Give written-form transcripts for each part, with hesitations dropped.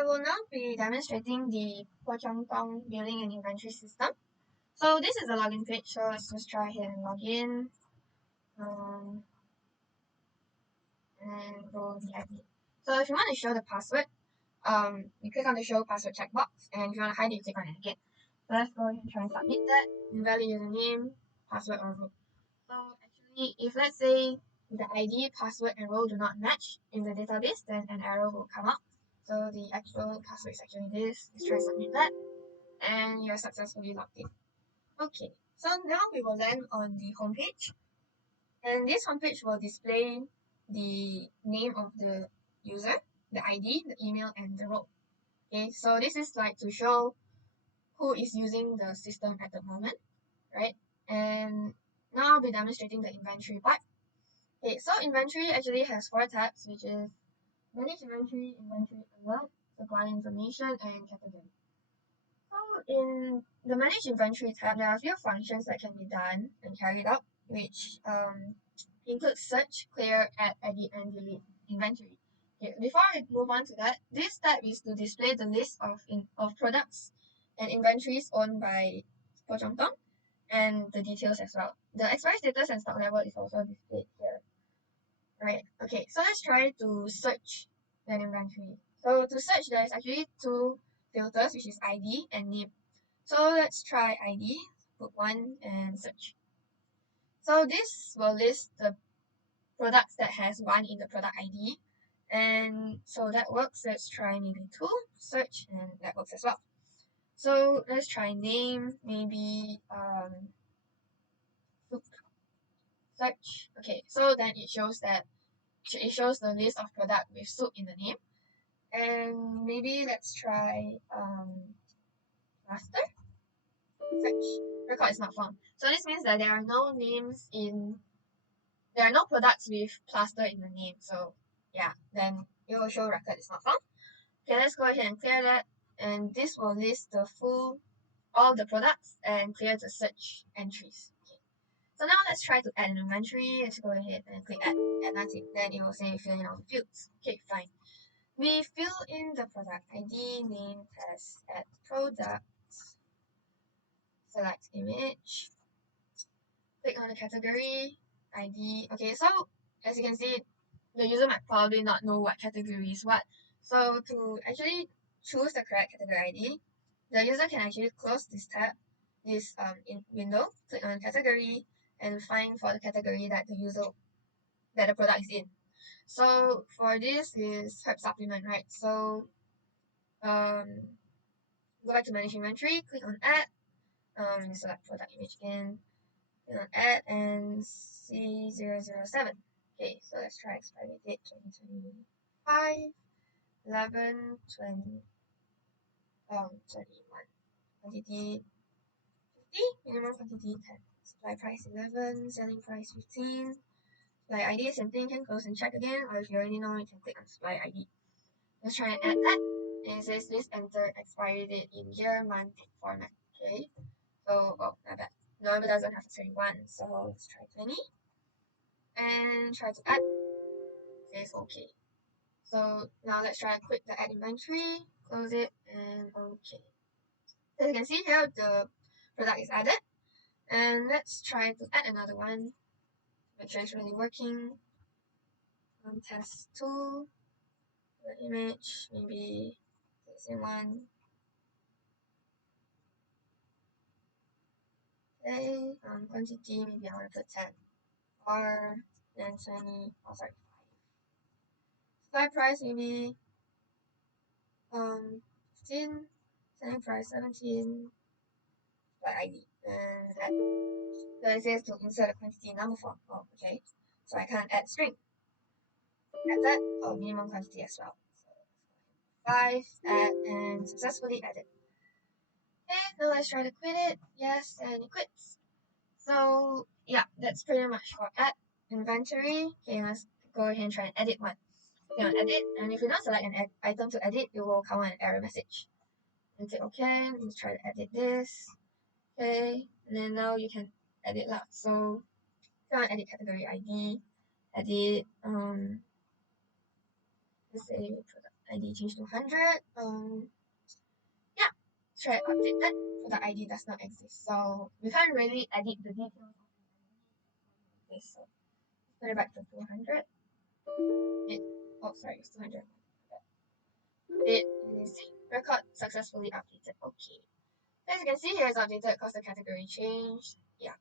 I will now be demonstrating the Cheong Tong billing and inventory system. So this is the login page, so let's just try here and log in. And roll the ID. So if you want to show the password, you click on the show password checkbox, and if you want to hide it, you click on it again. So let's go ahead and try and submit that. Invalid username, password, or role. So actually, if let's say the ID, password, and role do not match in the database, then an error will come up. So the actual password is actually this. Let's try and submit that, and you're successfully logged in. Okay, so now we will land on the home page, and this home page will display the name of the user, the ID, the email, and the role. Okay, so this is like to show who is using the system at the moment, right? And now I'll be demonstrating the inventory part. Okay, so inventory actually has 4 tabs, which is manage inventory, inventory alert, supply information, and category. So in the manage inventory tab, there are a few functions that can be done and carried out, which include search, clear, add, edit, and delete inventory. Okay, before I move on to that, this tab is to display the list of products and inventories owned by Cheong Tong and the details as well. The expiry status and stock level is also displayed here. Right, okay, so let's try to search an inventory. So to search, there's actually 2 filters, which is ID and name. So let's try ID, put 1 and search. So this will list the products that has 1 in the product ID. And so that works. Let's try maybe 2, search, and that works as well. So let's try name, maybe soup, search. Okay, so then it shows the list of product with soup in the name. And maybe let's try master, search, record is not found. So this means that there are no products with plaster in the name. So yeah, then it will show record is not found. Okay, let's go ahead and clear that, and this will list all the products and clear the search entries. Okay. So now let's try to add an inventory. Let's go ahead and click add nothing. Then it will say fill in all the fields. Okay, fine. We fill in the product ID, name, test, add product, select image, click on the category, ID. Okay, so as you can see, the user might probably not know what category is what. So to actually choose the correct category ID, the user can actually close this tab, this window, click on category, and find for the category that the product is in. So for this is herb supplement, right? So go back to manage inventory, click on add, select product image again, click on add and C007. Okay, so let's try expiry date 2025, 11, 20, 31. Quantity 50, minimum quantity 10. Supply price 11, selling price 15. Supply ID, same thing, can close and check again, or if you already know, you can click on supply ID. Let's try and add that. And it says please enter expiry date in year, month, format. Okay. So, oh, not bad. November doesn't have 31, so let's try 20. And try to add. It says okay. So now let's try and quit the add inventory, close it, and okay. As you can see here, the product is added. And let's try to add another one. Make sure it's really working. Test 2, the image, maybe the same one. Okay, quantity, maybe I want to put 10. Or then 20, oh sorry, 5. Supply price, maybe 15. Selling price 17. Supply ID. And add. So it says to insert a quantity number form. Oh, okay. So I can't add string. Add that, or minimum quantity as well. So 5, add, and successfully added. Okay, now let's try to quit it. Yes, and it quits. So yeah, that's pretty much for add inventory. Okay, let's go ahead and try and edit one. Click on edit, and if you don't select an item to edit, it will come an error message. And click OK. Let's try to edit this. Okay, and then now you can edit that. So click on edit category ID, edit let's say product ID change to 100. Yeah, try update that. Product ID does not exist, so we can't really edit the details of this. So put it back to 200. Oh, sorry, it's 200. You see, record successfully updated. Okay. As you can see here, it's updated because the category changed. Yeah,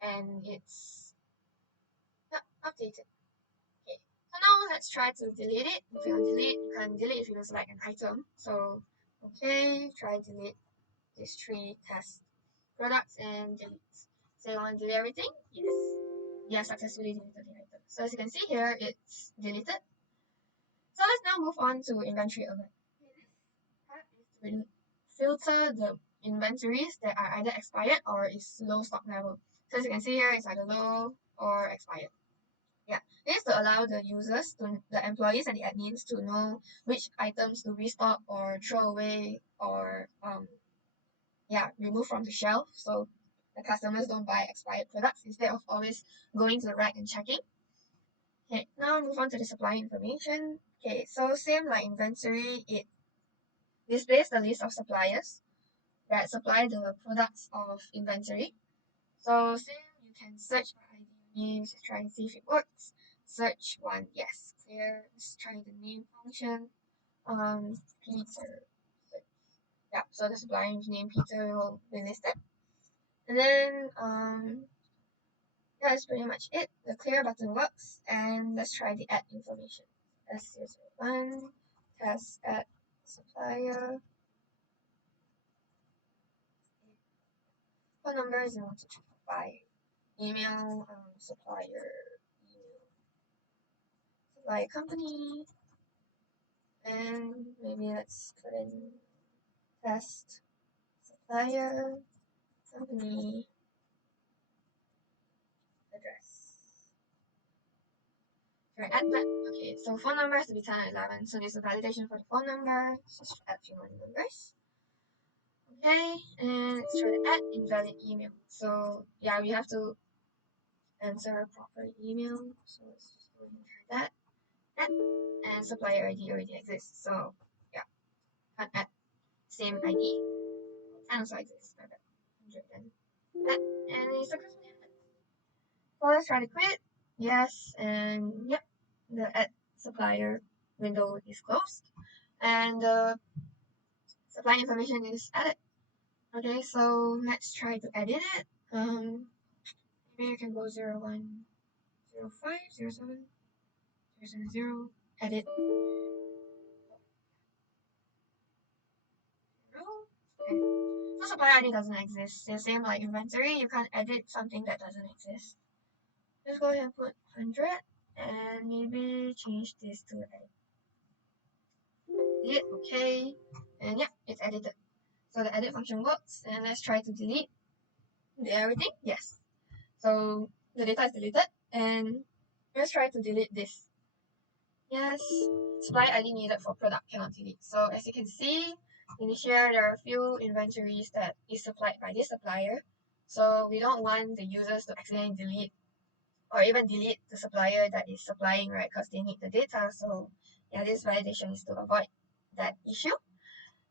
and it's updated. Okay. So now let's try to delete it. If you delete, you can delete if you select an item. So okay, try delete these 3 test products and delete. So you want to delete everything? Yes. You have successfully deleted the item. So as you can see here, it's deleted. So let's now move on to inventory alert. This is to filter the inventories that are either expired or is low stock level. So as you can see here, it's either low or expired. Yeah, this is to allow the users, the employees and the admins to know which items to restock or throw away or remove from the shelf, so the customers don't buy expired products instead of always going to the rack and checking. Okay, now move on to the supply information. Okay, so same like inventory, it displays the list of suppliers that supply the products of inventory. So same, you can search by ID names, just try and see if it works. Search one, yes, clear. Let's try the name function. Peter. Yeah, so the supplier name Peter will be listed. And then that's pretty much it. The clear button works, and let's try the add information. S001 test add supplier. Phone number 0225. Email supplier email supply company, and maybe let's put in test supplier company address. Right, add that. Okay, so phone number has to be 10 or 11. So there's a validation for the phone number. Just add few more numbers. Okay, and let's try to add invalid email. So yeah, we have to answer a proper email. So let's just go ahead and try that. Add, and supplier ID already exists. So yeah, add same ID. And also exists. My bad. 100 and it's successfully added. So let's try to quit. Yes, and yep, the add supplier window is closed, and the supply information is added. Okay, so let's try to edit it. Maybe you can go 01, 05, 07, 070, edit. Okay. So supply ID doesn't exist. The same like inventory, you can't edit something that doesn't exist. Just go ahead and put 100 and maybe change this to edit. Edit, okay, and yeah, it's edited. So the edit function works, and let's try to delete everything. Yes. So the data is deleted, and let's try to delete this. Yes, supply ID needed for product cannot delete. So as you can see in here, there are a few inventories that is supplied by this supplier. So we don't want the users to accidentally delete or even delete the supplier that is supplying, right? Because they need the data. So yeah, this validation is to avoid that issue.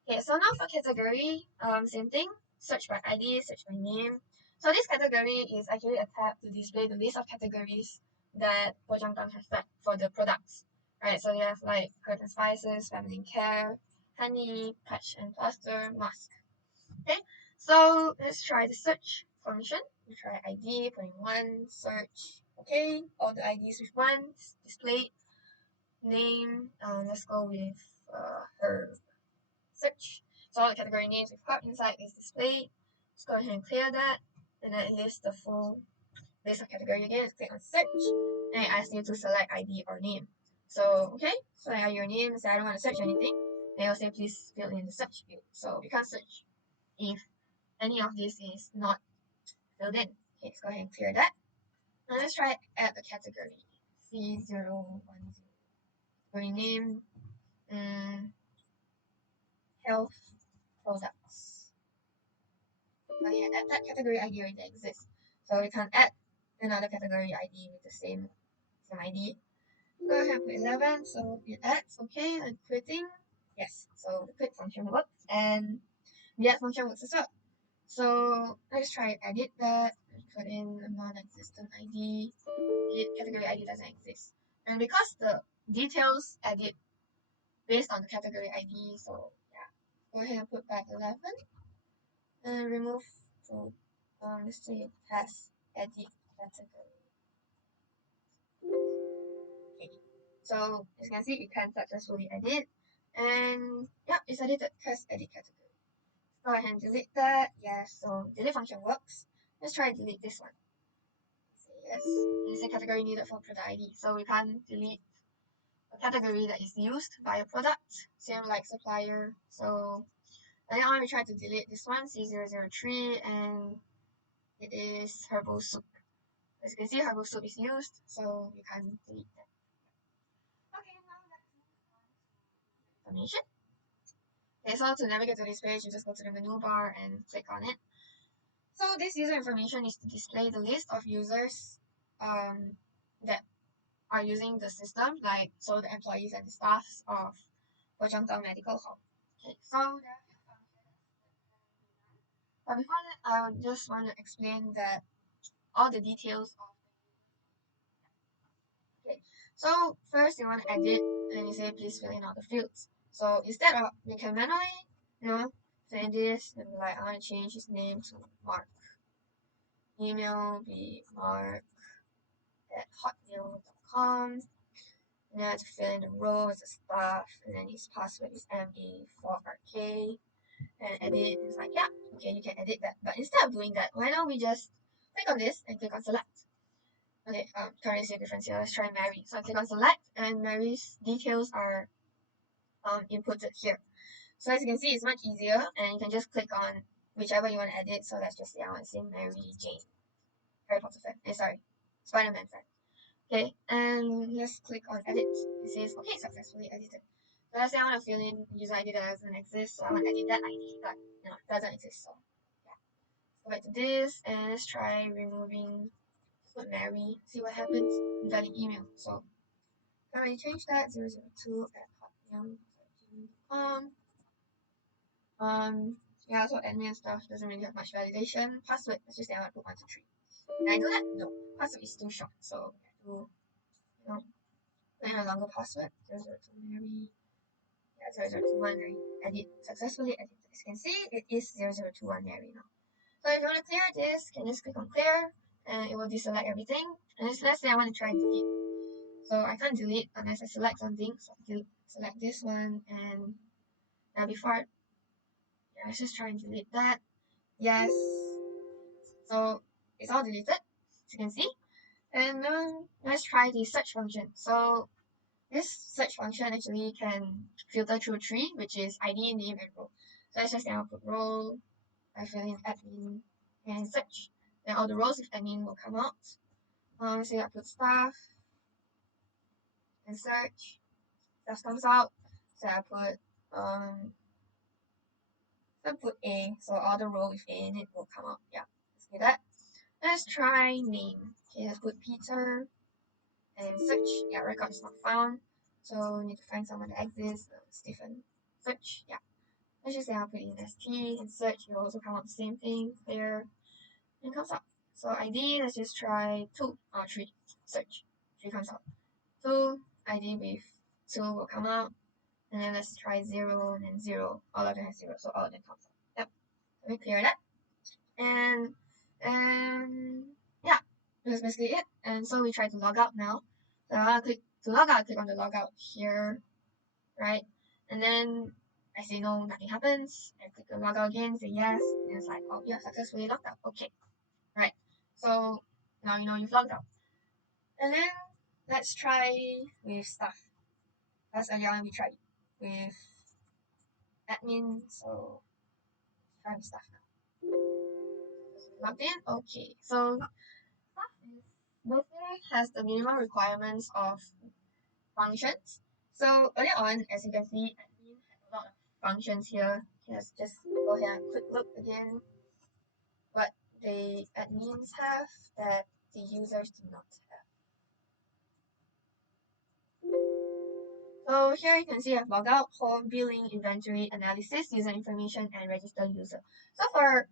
Okay, so now for category, same thing, search by ID, search by name. So this category is actually a tab to display the list of categories that Bojang Tong has set for the products, right? So you have like herbs and spices, feminine care, honey, patch and plaster, mask. Okay, so let's try the search function. We try ID, putting one, search. Okay, all the IDs with one, displayed, name, let's go with herb. Search. So all the category names with herb inside is displayed. Let's go ahead and clear that. And then it lists the full list of category again. Let's click on search. And it asks you to select ID or name. So, okay, so I have your name. Say I don't want to search anything. And it'll say please fill in the search field. So we can't search if any of this is not filled in. Okay, let's go ahead and clear that. Now let's try add a category. C010. Category name. Health products. Yeah, that category ID already exists. So we can add another category ID with the same ID. Go ahead and put 11, so it adds, okay, and quitting, yes, so the quit function works, and the add function works as well. So let's try edit that, put in a non-existent ID, the category ID doesn't exist. And because the details edit based on the category ID, so yeah, go ahead and put back 11 and remove, so let's say has edit category. Okay. So as you can see, it can successfully edit, and yeah, it's edited has edit category. Go ahead and delete that. Yes, so delete function works. Let's try delete this one. Say yes. It's a category needed for product ID, so we can't delete a category that is used by a product. Same like supplier. So later on, we try to delete this one C003, and it is herbal soup. As you can see, herbal soup is used, so we can't delete that. Okay, now let's move on to information. Okay, so to navigate to this page, you just go to the menu bar and click on it. So this user information is to display the list of users that are using the system, like so the employees and the staffs of Cheong Medical Home. Okay, so there are a few functions, but before that, I just want to explain that all the details of. Okay, so first you want to edit, and you say please fill in all the fields. So instead of you can manually, fill in this, and like I want to change his name to Mark. Email be mark@hotmail.com. And then I have to fill in the role as a staff, and then his password is MA4RK, and edit. It's like, yeah, okay, you can edit that. But instead of doing that, why don't we just click on this and click on select? Okay, currently see a difference here. Let's try Mary. So I click on select, and Mary's details are inputted here. So as you can see, it's much easier, and you can just click on whichever you want to edit. So let's just say I want to say Mary Jane, Harry Potter fan. Sorry, Spider-Man fan. Okay, and let's click on edit. It says, okay, successfully edited. So let's say I want to fill in user ID that doesn't exist, so I want to edit that ID, but it doesn't exist. So yeah, go back to this, and let's try removing Mary, see what happens. Invalid email. So can I change that 002@hotmail.com? Yeah, so admin stuff doesn't really have much validation. Password, let's just say I want to put 123. Can I do that? No. Password is too short, so I have to, put in a longer password. 002 Mary. Yeah, 0021 Mary. Edit. Successfully edited. As you can see, it is 0021 Mary now. So if you want to clear this, you can just click on clear, and it will deselect everything. And let's say I want to try and delete. So I can't delete unless I select something. So I select this one, and now before, yeah, let's just try and delete that. Yes. So it's all deleted, as you can see. And then let's try the search function. So this search function actually can filter through three, which is ID, name, and role. So let's just now put role, I fill in admin, and search. Then all the roles with admin will come out. So I put staff and search. Staff comes out. So I put A, so all the row with A in it will come out. Yeah, let's do that. Let's try name. Okay, let's put Peter and search. Yeah, record is not found. So we need to find someone that exists. Stephen. Search. Yeah. Let's just say I'll put in ST and search. It will also come out the same thing. Clear. And it comes out. So ID, let's just try 2 or 3. Search. 3 comes out. 2 ID with 2 will come out. And then let's try 0 and then 0. All of them have 0, so all of them comes out. Yep. Let me clear that. And yeah, that's basically it. And so we try to log out now. So I click to log out, click on the logout here, right? And then I say no, nothing happens. I click on log out again, say yes, and it's like, oh, you have successfully logged out. Okay, right. So now you know you've logged out. And then let's try with stuff. As earlier on we tried with admin, so let's try with stuff now. Logged in, okay. So basically has the minimum requirements of functions. So earlier on, as you can see, admin has a lot of functions here. Let's just go here and quick look again what the admins have that the users do not have. So here you can see I've logged out, home, billing, inventory, analysis, user information, and register user. So for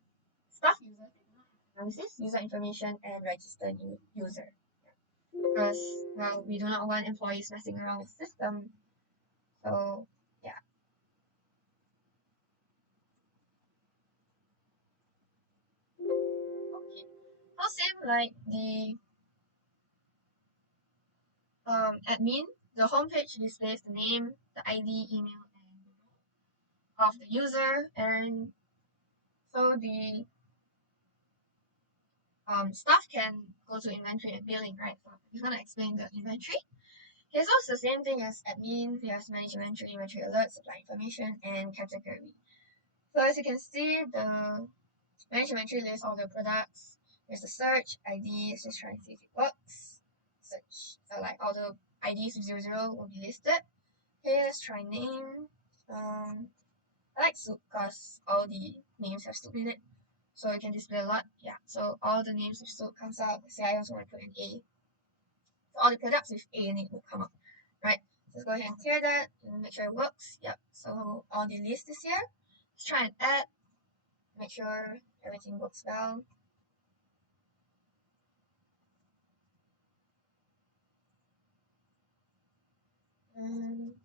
staff users, analysis, user information, and register new user. Because, well, we do not want employees messing around with the system. So, yeah. Okay. So same like the admin, the homepage displays the name, the ID, email, and of the user, and so the staff can go to inventory and billing, right? So I'm just gonna explain the inventory. Okay, so it's the same thing as admin. We have manage inventory, inventory alert, supply information, and category. So as you can see, the manage inventory lists all the products. There's the search ID. Let's just try and see if it works. Search. So like all the IDs with 00 will be listed. Okay, let's try name. I like soup because all the names have soup in it. So you can display a lot. Yeah. So all the names with soup comes out. Say I also want to put an A. So all the products with A in it will come up. Right. Let's go ahead and clear that and make sure it works. Yep. So all the list is here. Let's try and add. Make sure everything works well.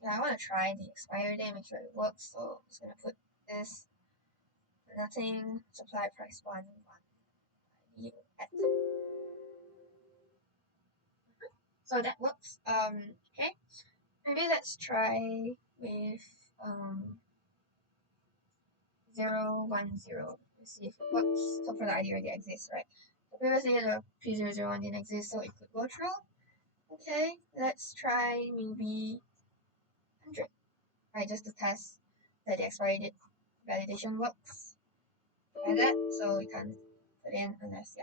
Yeah, I want to try the expiry date, make sure it works. So I'm just gonna put this nothing supply price 1 at. So that works. Okay. Maybe let's try with 010. Let's see if it works. So for the ID already exists, right? So previously the P001 didn't exist, so it could go through. Okay, let's try maybe 100. Right, just to test that the expiry date validation works. Like that, so we can put in unless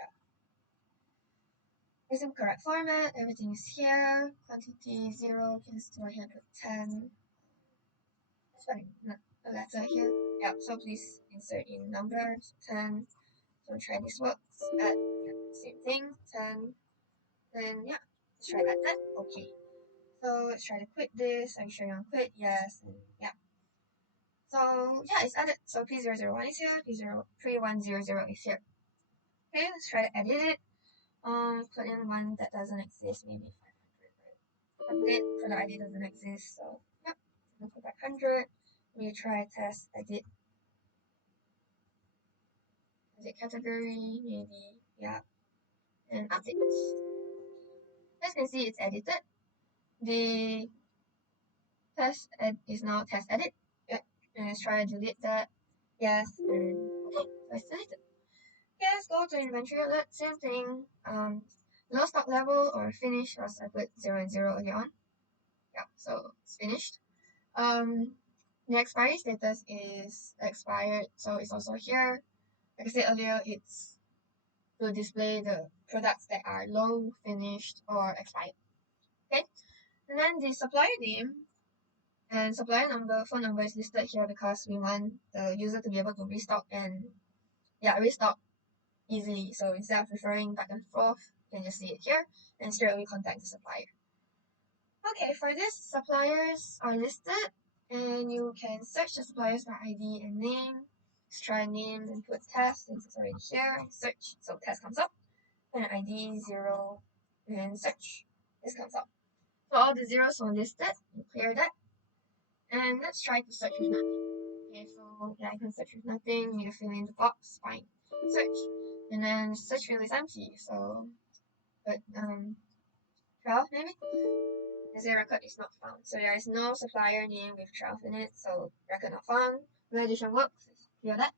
it's in correct format, everything is here. Quantity 0, can still here put 10. Sorry, not a letter here. Yep, so please insert in numbers 10. So try this works. Add, same thing, 10. Then let's try add that. Okay. So let's try to quit this. Are you sure you want to quit? Yes. And so it's added. So P001 is here, P100 is here. Okay, let's try to edit it. Put in one that doesn't exist, maybe 500. Update for the ID doesn't exist, so we'll put back 100. We try test edit category, maybe and update. As you can see, it's edited. The test is now test edit. Yep. And let's try to delete that. Yes, and okay, so it's deleted. Okay, let's go to inventory alert. Same thing. Low stock level or finish, because I put 0 and 0 earlier on. Yeah, so it's finished. The expiry status is expired, so it's also here. Like I said earlier, it's to display the products that are low, finished, or expired. Okay, and then the supplier name and supplier number, phone number is listed here because we want the user to be able to restock and restock easily. So instead of referring back and forth, you can just see it here and straight away contact the supplier. Okay, for this, suppliers are listed, and you can search the suppliers by ID and name. Let's try name and put test since it's already here. Search, so test comes up, and ID 0, and search. This comes up. So all the zeros are listed. You clear that, and let's try to search with nothing. Okay, so I can search with nothing. You fill in the box, fine. Search, and then search field is empty. So, but 12 maybe. The record is not found. So there is no supplier name with 12 in it, so record not found. Validation works, clear that.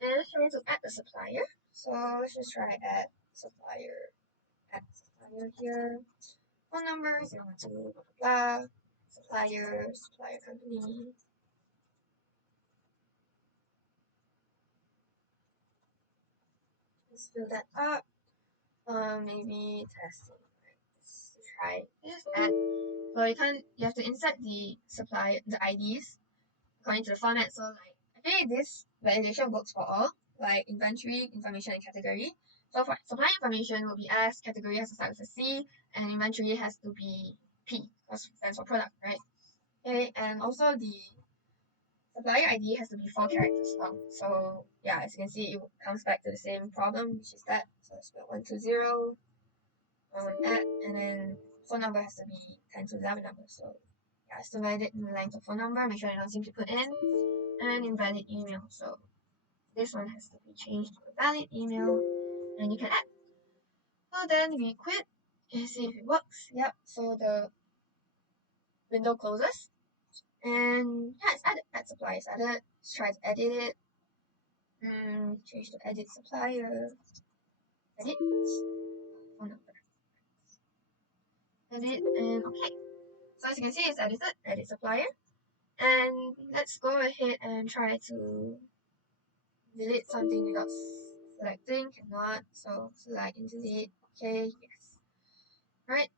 And let's try to add the supplier. So let's just try add supplier here. Phone number 012, blah blah blah. Supplier company. Let's fill that up. Maybe testing. Let's try just add. So you have to insert the IDs according to the format. So like actually this validation works for all, like inventory, information, and category. So for supply information will be S, category has to start with a C, and inventory has to be P, because stands for product, right? Okay, and also the supplier ID has to be 4 characters long. So yeah, as you can see, it comes back to the same problem, which is that. So let's put 120 at, and then phone number has to be 10 to 11 number. So yeah, it's to validate the length of phone number. Make sure you don't seem to put in, and invalid email. So this one has to be changed to a valid email, and you can add. So then we quit and see if it works. Yep. So the window closes, and yeah, it's added. Add supplier is added. Let's try to edit it. Change to edit supplier. Edit phone number. Edit and okay. So as you can see, it's edited. Edit supplier. And let's go ahead and try to delete something without selecting. Cannot. So select and delete. Okay. Yes. Right.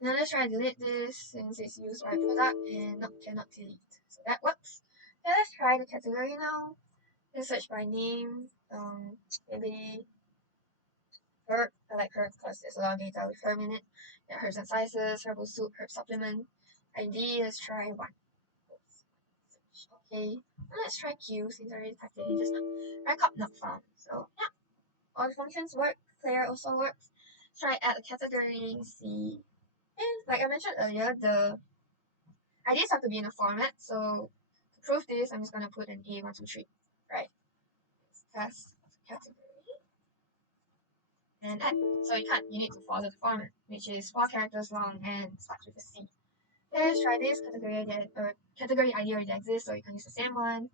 Now let's try to delete this since it's used by product and not cannot delete. So that works. Okay, let's try the category now. Let's search by name. Maybe herb. I like herb because there's a lot of data with herb in it. Yeah, herbs and spices, herbal soup, herb supplement. ID, let's try one. Okay, let's try Q since I already typed it in just now. Record not found. So yeah, all the functions work. Clear also works. Try add a category. See. And like I mentioned earlier, the IDs have to be in a format. So to prove this, I'm just gonna put an A123. Right. Test category and add. So you need to follow the format, which is 4 characters long and starts with a C. Let's try this category ID already exists, so you can use the same one.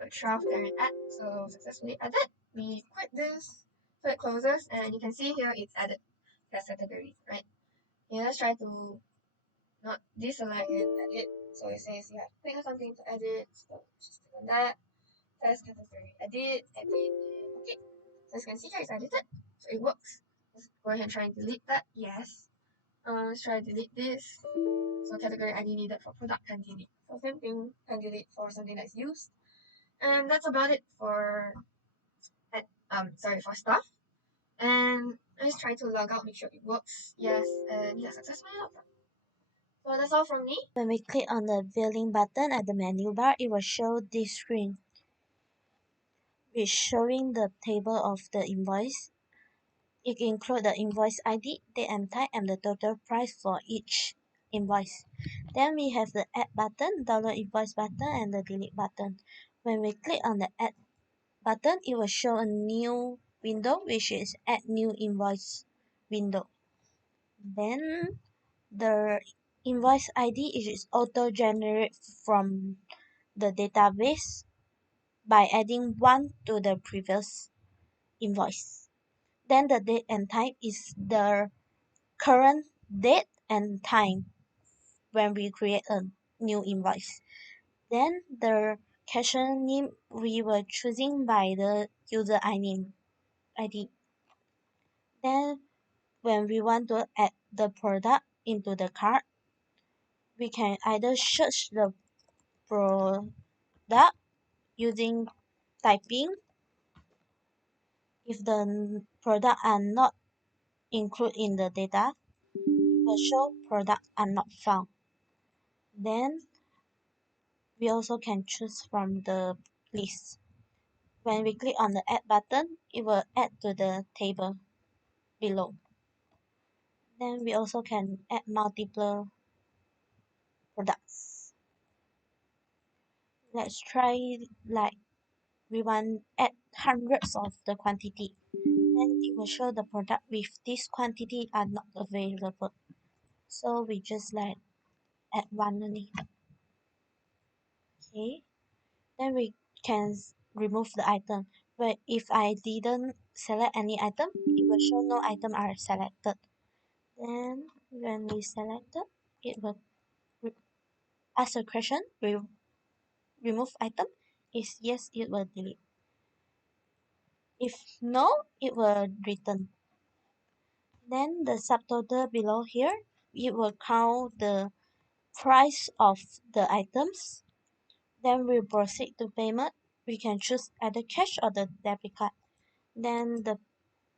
But shrub there and add. So successfully added. We quit this, so it closes, and you can see here it's added test category, right? Okay, let's try to not deselect and edit. So it says you have to click on something to edit. So just click on that. Test category, edit, and okay. So as you can see here, it's edited, so it works. Let's go ahead and try and delete that. Yes. Let's try to delete this. So category ID needed for product can delete. So same thing, can delete for something that's used. And that's about it for for stuff. And let's try to log out, make sure it works. Yes, and yeah, successfully logged out. So that's all from me. When we click on the billing button at the menu bar, it will show this screen, which showing the table of the invoice. It includes the invoice ID, date and time, and the total price for each invoice. Then we have the add button, download invoice button, and the delete button. When we click on the add button, it will show a new window, which is add new invoice window. Then the invoice ID is auto generated from the database by adding 1 to the previous invoice. Then the date and time is the current date and time when we create a new invoice. Then the cashier name we were choosing by the user ID. Then when we want to add the product into the cart, we can either search the product using typing. If the product are not included in the data, it will show product are not found. Then we also can choose from the list. When we click on the add button, it will add to the table below. Then we also can add multiple products. Let's try like we want add hundreds of the quantity. Then it will show the product with this quantity are not available. So we just like add one only. Okay. Then we can remove the item. But if I didn't select any item, it will show no item are selected. Then when we select it, it will ask a question, remove item. If yes, it will delete. If no, it will return. Then the subtotal below here, it will count the price of the items. Then we proceed to payment. We can choose either cash or the debit card. Then the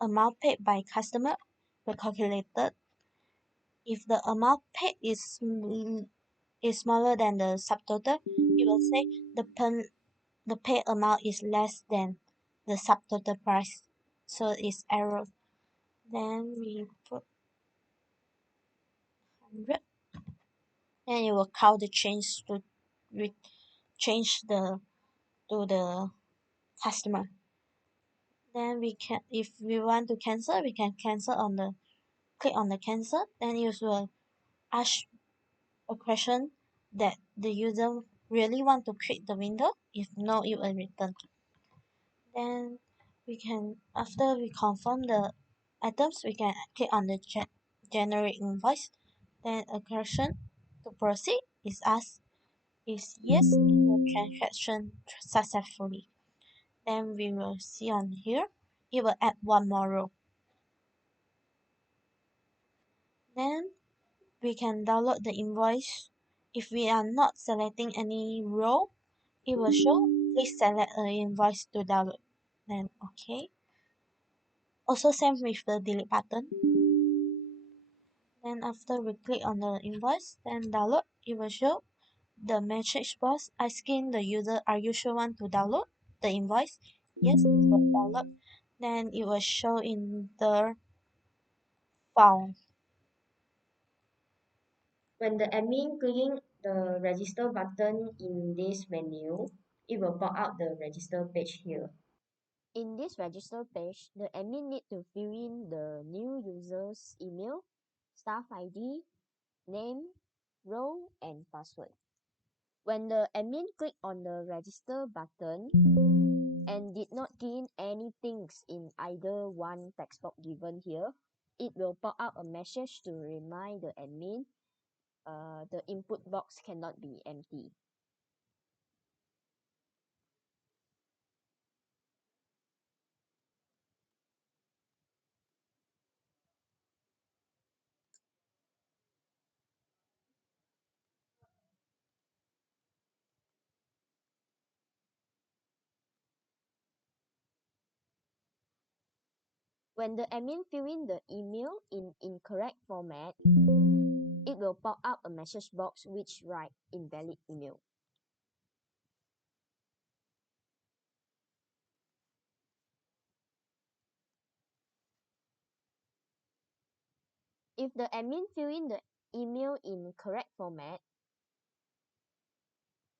amount paid by customer will calculated. If the amount paid is is smaller than the subtotal, it will say the pay amount is less than the subtotal price. So it's error. Then we put 100 and it will count the change to change to the customer. Then we can, if we want to cancel, we can cancel on the click on the cancel. Then it will ask a question that the user really want to quit the window. If no, it will return. Then we can, after we confirm the items, we can click on the generate invoice. Then a question to proceed is asked. If yes, it will transaction successfully. Then we will see on here, it will add one more row. Then we can download the invoice. If we are not selecting any row, it will show please select an invoice to download. Then okay. Also same with the delete button. Then after we click on the invoice, then download, it will show the message box asking the user, are you sure want to download the invoice? Yes, it will download. Then it will show in the file. When the admin clicking the register button in this menu, it will pop out the register page here. In this register page, the admin need to fill in the new user's email, staff ID, name, role, and password. When the admin click on the register button and did not key in any things in either one text box given here, it will pop out a message to remind the admin the input box cannot be empty. When the admin fill in the email in incorrect format, it will pop up a message box which write invalid email. If the admin fill in the email in correct format,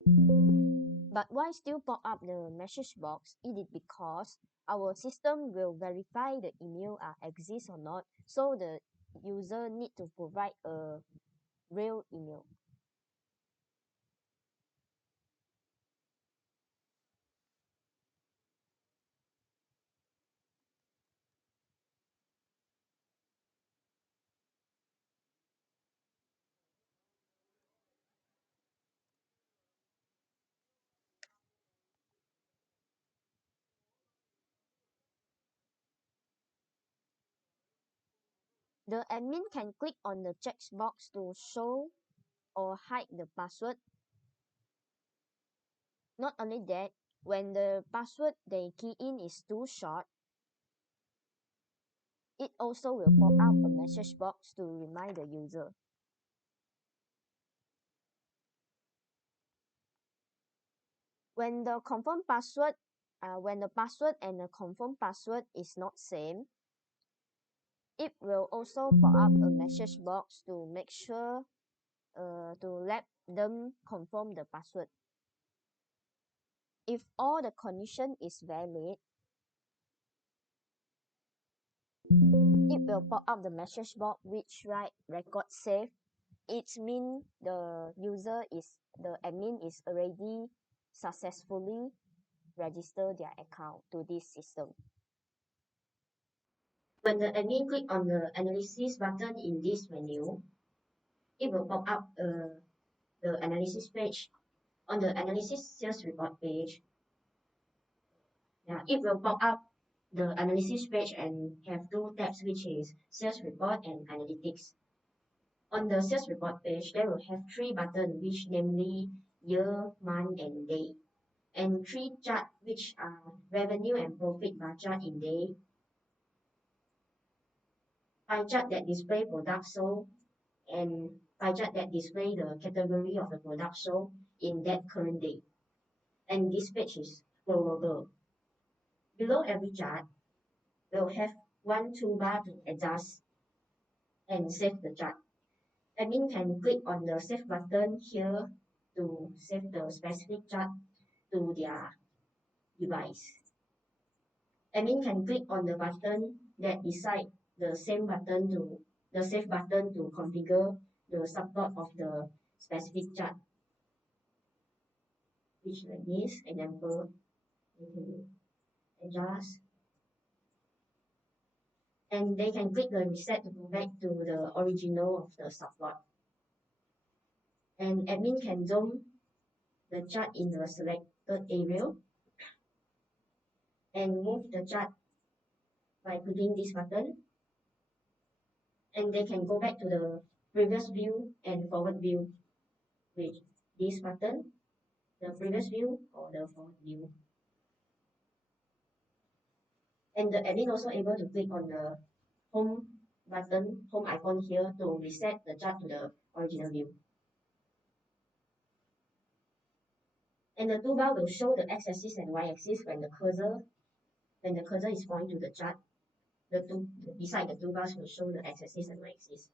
but why still pop up the message box, it is because our system will verify the email exists or not, so the user need to provide a real email. The admin can click on the checkbox to show or hide the password. Not only that, when the password they key in is too short, it also will pop up a message box to remind the user. When the confirm password, when the password and the confirm password is not same, it will also pop up a message box to make sure to let them confirm the password. If all the condition is valid, it will pop up the message box which write record save. It means the admin is already successfully registered their account to this system. When the admin click on the analysis button in this menu, it will pop up the analysis page. On the analysis sales report page, it will pop up the analysis page and have two tabs, which is sales report and analytics. On the sales report page, they will have three buttons, which namely year, month, and day, and three chart, which are revenue and profit bar chart in day, pie chart that display products sold, and pie chart that display the category of the product sold in that current day. And this page is scrollable. Below every chart, we'll have one toolbar to adjust and save the chart. Admin can click on the save button here to save the specific chart to their device. Admin can click on the button that beside the save button to configure the subplot of the specific chart, which like this example, you can adjust, and they can click the reset to go back to the original of the subplot. And admin can zoom the chart in the selected area and move the chart by clicking this button, and they can go back to the previous view and forward view with this button, the previous view or the forward view. And the admin also able to click on the home button, home icon here to reset the chart to the original view. And the toolbar will show the x-axis and y-axis when the cursor is pointing to the chart. Beside the toolbars will show the x-axis and y-axis.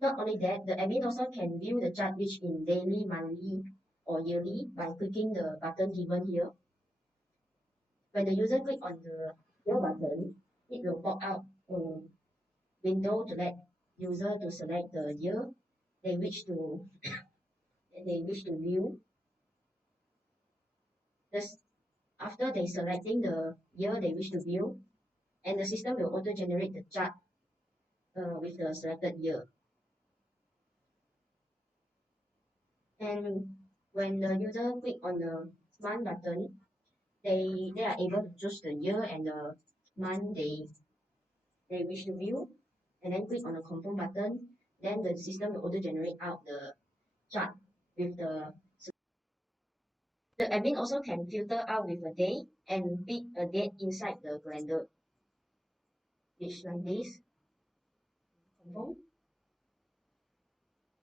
Not only that, the admin also can view the chart which in daily, monthly, or yearly by clicking the button given here. When the user click on the year button, it will pop out a window to let user to select the year they wish to view. Thus, after they selecting the year they wish to view, and the system will auto generate the chart with the selected year. And when the user click on the month button, they are able to choose the year and the month they wish to view, and then click on the confirm button. Then the system will auto generate out the chart with the admin also can filter out with a day and pick a date inside the calendar, which like this, confirm,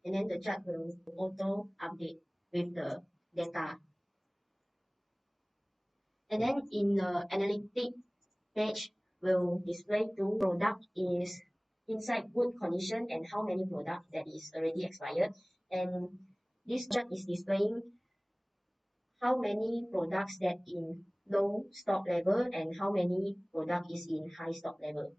and then the chart will auto update with the data. And then in the analytic page will display two product is inside good condition and how many product that is already expired. And this chart is displaying how many products that in low stock level and how many product is in high stock level.